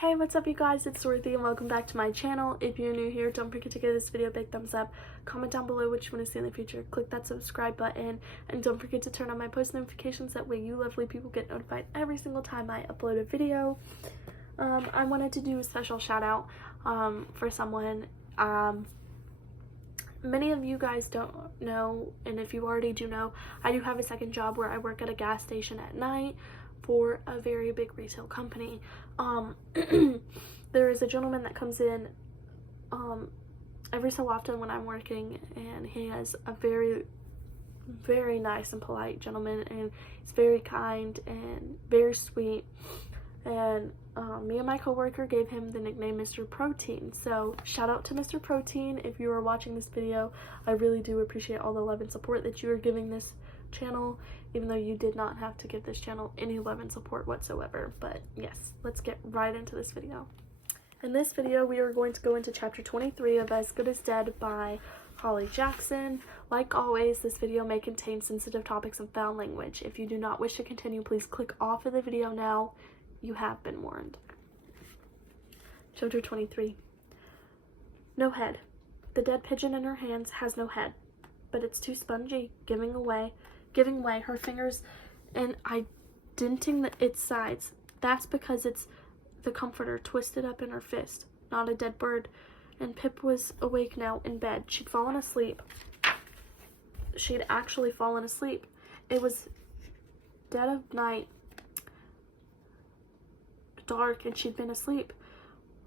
Hey, what's up you guys? It's Ch23 and welcome back to my channel. If you're new here, don't forget to give this video a big thumbs up. Comment down below what you want to see in the future. Click that subscribe button and don't forget to turn on my post notifications. That way you lovely people get notified every single time I upload a video. I wanted to do a special shout out for someone. Many of you guys don't know, and if you already do know, I do have a second job where I work at a gas station at night for a very big retail company. There is a gentleman that comes in every so often when I'm working, and he is a very nice and polite gentleman, and he's very kind and very sweet. And me and my coworker gave him the nickname Mr. Protein. So shout out to Mr. Protein if you are watching this video. I really do appreciate all the love and support that you are giving this channel, even though you did not have to give this channel any love and support whatsoever. But yes, let's get right into this video. In this video, we are going to go into chapter 23 of As Good as Dead by Holly Jackson. Like always, this video may contain sensitive topics and foul language. If you do not wish to continue, please click off of the video now. You have been warned. Chapter 23. No head. The dead pigeon in her hands has no head, but it's too spongy, giving way, her fingers and indenting its sides. That's because it's the comforter twisted up in her fist, not a dead bird. And Pip was awake now in bed. She'd fallen asleep. She'd actually fallen asleep. It was dead of night, dark, and she'd been asleep.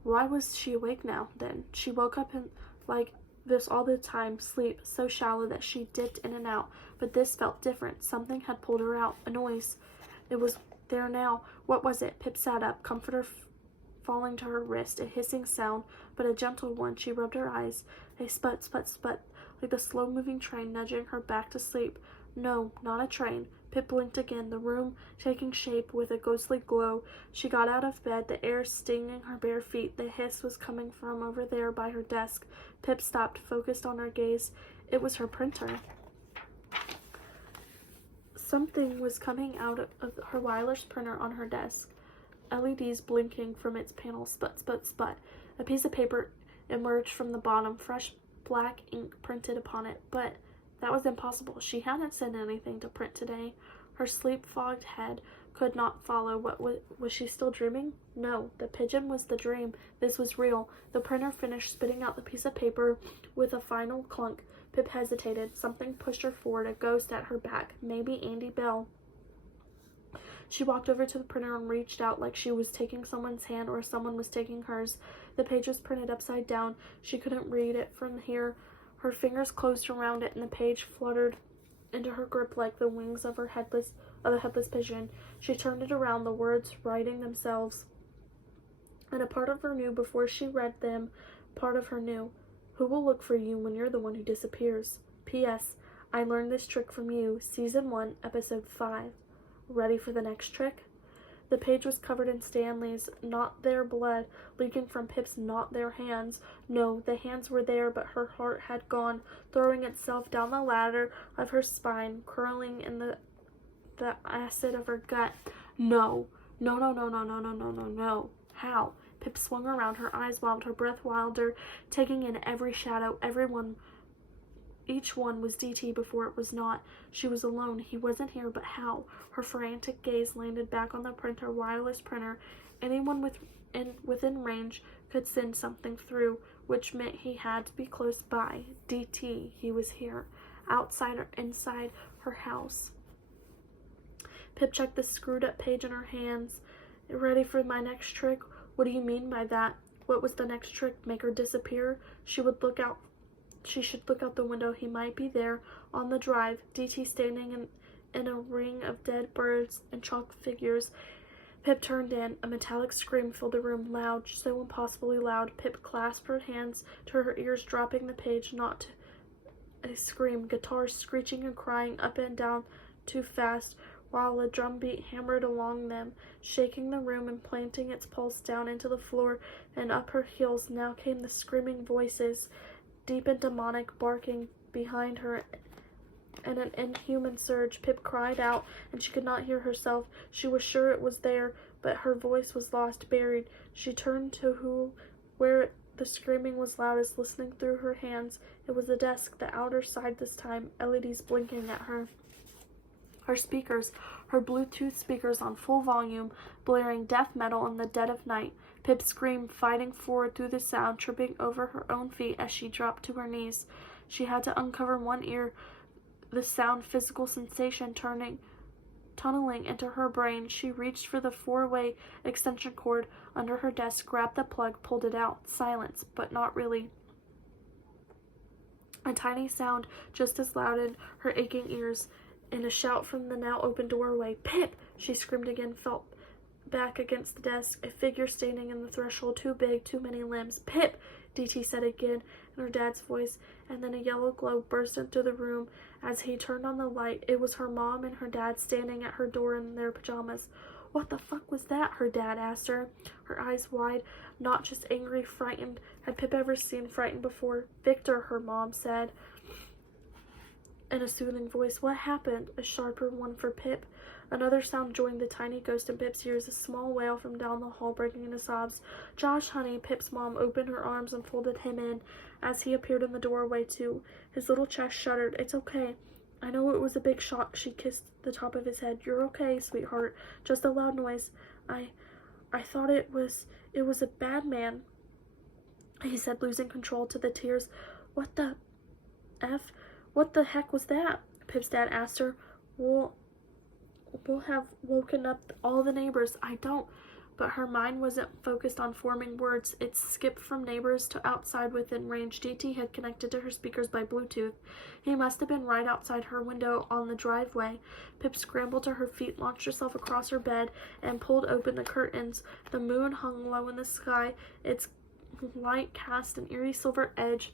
Why was she awake now, then? She woke up in like this all the time, sleep so shallow that she dipped in and out, but this felt different. Something had pulled her out, a noise. It was there now. What was it? Pip sat up, comforter falling to her wrist, a hissing sound, but a gentle one. She rubbed her eyes, a sput, sput, sput, like the slow-moving train nudging her back to sleep. No, not a train. Pip blinked again, the room taking shape with a ghostly glow. She got out of bed, the air stinging her bare feet. The hiss was coming from over there by her desk. Pip stopped, focused on her gaze. It was her printer. Something was coming out of her wireless printer on her desk. LEDs blinking from its panel, sput, sput, sput. A piece of paper emerged from the bottom, fresh black ink printed upon it, but that was impossible. She hadn't sent anything to print today. Her sleep-fogged head could not follow. What was she still dreaming? No, the pigeon was the dream. This was real. The printer finished spitting out the piece of paper with a final clunk. Pip hesitated. Something pushed her forward, a ghost at her back. Maybe Andy Bell. She walked over to the printer and reached out like she was taking someone's hand or someone was taking hers. The page was printed upside down. She couldn't read it from here. Her fingers closed around it, and the page fluttered into her grip like the wings of a headless pigeon. She turned it around, the words writing themselves. And a part of her knew before she read them, part of her knew. Who will look for you when you're the one who disappears? P.S. I learned this trick from you. Season 1, Episode 5. Ready for the next trick? The page was covered in Stanley's, not their blood, leaking from Pip's, not their hands. No, the hands were there, but her heart had gone, throwing itself down the ladder of her spine, curling in the acid of her gut. No. No, no, no, no, no, no, no, no, no. How? Pip swung around, her eyes wild, her breath wilder, taking in every shadow, each one was DT before it was not. She was alone. He wasn't here, but how? Her frantic gaze landed back on the printer, wireless printer. Anyone within range could send something through, which meant he had to be close by. DT, he was here, outside or inside her house. Pip checked the screwed up page in her hands. Ready for my next trick? What do you mean by that? What was the next trick? Make her disappear? She should look out the window. He might be there on the drive. DT standing in a ring of dead birds and chalk figures. Pip turned in. A metallic scream filled the room, loud, so impossibly loud. Pip clasped her hands to her ears, dropping the page, not a scream. Guitars screeching and crying up and down too fast, while a drumbeat hammered along them, shaking the room and planting its pulse down into the floor. And up her heels now came the screaming voices, deep and demonic, barking behind her. In an inhuman surge, Pip cried out, and she could not hear herself. She was sure it was there, but her voice was lost, buried. She turned to where the screaming was loudest, listening through her hands. It was the desk, the outer side this time, LEDs blinking at her. Her speakers, her Bluetooth speakers on full volume, blaring death metal in the dead of night. Pip screamed, fighting forward through the sound, tripping over her own feet as she dropped to her knees. She had to uncover one ear, the sound physical sensation tunneling into her brain. She reached for the 4-way extension cord under her desk, grabbed the plug, pulled it out. Silence, but not really. A tiny sound just as loud in her aching ears. In a shout from the now open doorway. "Pip!" She screamed again, felt back against the desk, a figure standing in the threshold, too big, too many limbs. "Pip!" DT said again in her dad's voice, and then a yellow glow burst into the room as he turned on the light. It was her mom and her dad standing at her door in their pajamas. "What the fuck was that?" her dad asked her, her eyes wide, not just angry, frightened. Had Pip ever seen frightened before? "Victor," her mom said in a soothing voice. "What happened?" A sharper one for Pip. Another sound joined the tiny ghost in Pip's ears, a small wail from down the hall breaking into sobs. "Josh, honey," Pip's mom opened her arms and folded him in as he appeared in the doorway too. His little chest shuddered. "It's okay. I know it was a big shock." She kissed the top of his head. "You're okay, sweetheart. Just a loud noise. I thought it was a bad man," he said, losing control to the tears. What the heck was that?" Pip's dad asked her. We'll have woken up all the neighbors." "I don't," but her mind wasn't focused on forming words. It skipped from neighbors to outside within range. DT had connected to her speakers by Bluetooth. He must have been right outside her window on the driveway. Pip scrambled to her feet, launched herself across her bed, and pulled open the curtains. The moon hung low in the sky. Its light cast an eerie silver edge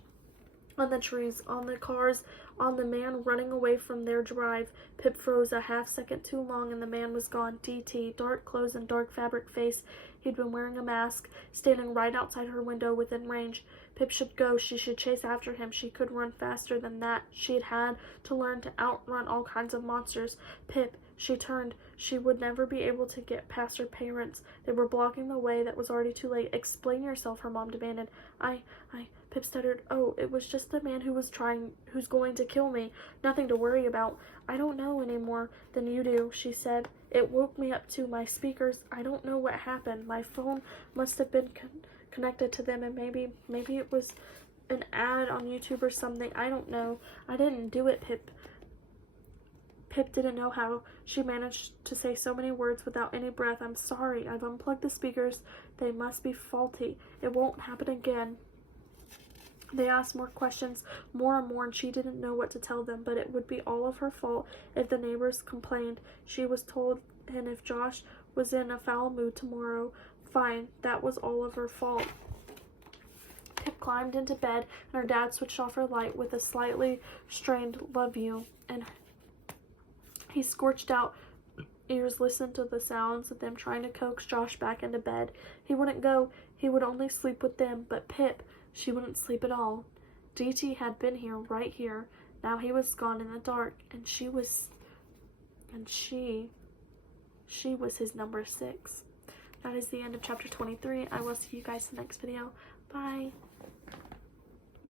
on the trees, on the cars, on the man running away from their drive. Pip froze a half-second too long, and the man was gone. DT, dark clothes and dark fabric face. He'd been wearing a mask, standing right outside her window within range. Pip should go. She should chase after him. She could run faster than that. She'd had to learn to outrun all kinds of monsters. Pip, she turned. She would never be able to get past her parents. They were blocking the way that was already too late. "Explain yourself," her mom demanded. Pip stuttered. "Oh, it was just the man who's going to kill me. Nothing to worry about." "I don't know any more than you do," she said. "It woke me up to my speakers. I don't know what happened. My phone must have been connected to them, and maybe it was an ad on YouTube or something. I don't know. I didn't do it." Pip didn't know how she managed to say so many words without any breath. "I'm sorry. I've unplugged the speakers. They must be faulty. It won't happen again." They asked more questions, more and more, and she didn't know what to tell them, but it would be all of her fault if the neighbors complained. She was told, and if Josh was in a foul mood tomorrow, fine, that was all of her fault. Pip climbed into bed, and her dad switched off her light with a slightly strained "love you," and he scorched out ears listened to the sounds of them trying to coax Josh back into bed. He wouldn't go. He would only sleep with them, but Pip, she wouldn't sleep at all. DT had been here, right here. Now he was gone in the dark, and she was his number 6. That is the end of chapter 23. I will see you guys in the next video. Bye.